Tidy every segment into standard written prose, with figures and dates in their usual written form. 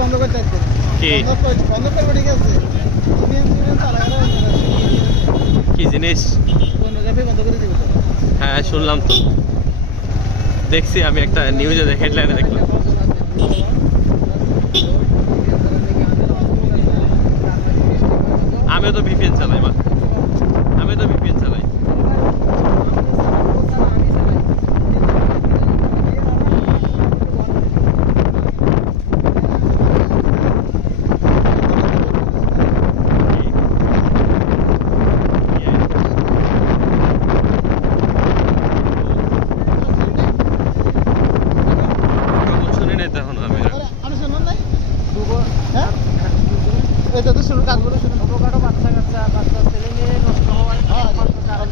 বন্ধ করতে আসছে কি বন্ধ করবে ঠিক আছে কি জিনিস? বন্ধ করে দিবে হ্যাঁ শুনলাম তো, দেখছি আমি একটা নিউজে হেডলাইনে দেখলাম। আমিও তো ভিপিএন চালাই মা, আমিও তো ভিপিএন চালাই। শুনি নাই তখন আমি। আমি শুনুন নাই হ্যাঁ এটা তো শুরু কাজগুলো শুনুন ছোটখাটো বাচ্চা কাচ্চা বাচ্চা ছেলে মেয়ে নষ্ট হওয়ার কারণ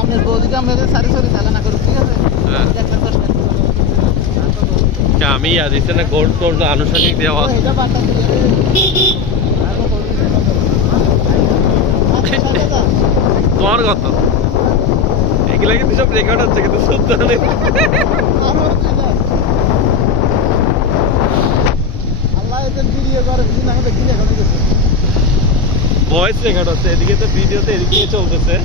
আপনার বৌদিকে আমাদের সারি সরি চালানা করুন ঠিক আছে আমি দিচ্ছে না গোল্ড টোল্ড আনুষঙ্গিক দেওয়া। তোমার কত এগুলা কিন্তু সব রেকর্ড হচ্ছে কিন্তু সত্য নেই। ভয়েস রেকর্ড হচ্ছে এদিকে, তো ভিডিওতে এদিকে চলতেছে।